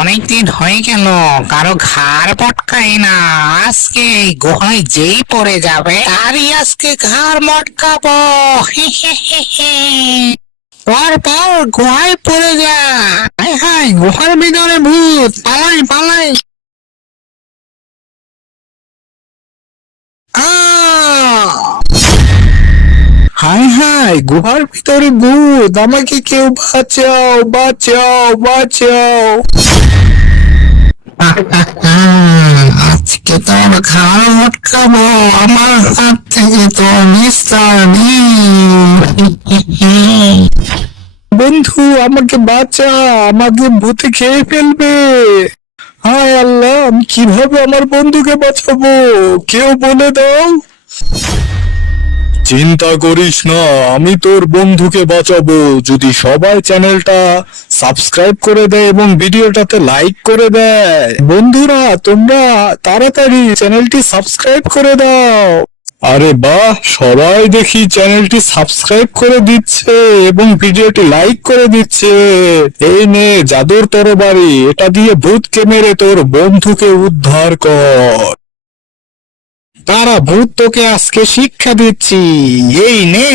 অনেকদিন হয়ে গেল কারো ঘাড় মটকাই না। আজকে এই গুহায় যেই পড়ে যাবে তারই আজকে ঘাড় মটকাবো। হি হি হি হি। পর পর গুহায় পড়ে যা। হায় হায়, গুহার ভিতরে ভূত, পালাই পালাই। হায় হায়, গুহার ভিতরে ভূত, আমাকে কেউ বাঁচাও বাঁচাও বাঁচাও। আজকে তোর ঘাড় মটকাবো, আমার হাত থেকে তো নিস্তার নেই। বন্ধু, আমাকে বাঁচা, আমাকে ভূতে খেয়ে ফেলবে। হায় আল্লাহ, আমি কিভাবে আমার বন্ধুকে বাঁচাবো? কেউ বলে দাও। চিন্তা করিস না, আমি তোর বন্ধুকে বাঁচাবো যদি সবাই চ্যানেলটা সাবস্ক্রাইব করে দেয় এবং ভিডিওটাতে লাইক করে দেয়। বন্ধুরা, তোমরা তাড়াতাড়ি চ্যানেলটি সাবস্ক্রাইব করে দাও। আরে বাহ, সবাই দেখি চ্যানেলটি সাবস্ক্রাইব করে দিচ্ছে এবং ভিডিওটি লাইক করে দিচ্ছে। এই নে জাদুর তরবারি, এটা দিয়ে ভূতকে মেরে তোর বন্ধুকে উদ্ধার কর। তারা ভূত, তোকে আজকে শিক্ষা দিচ্ছি, এই নে।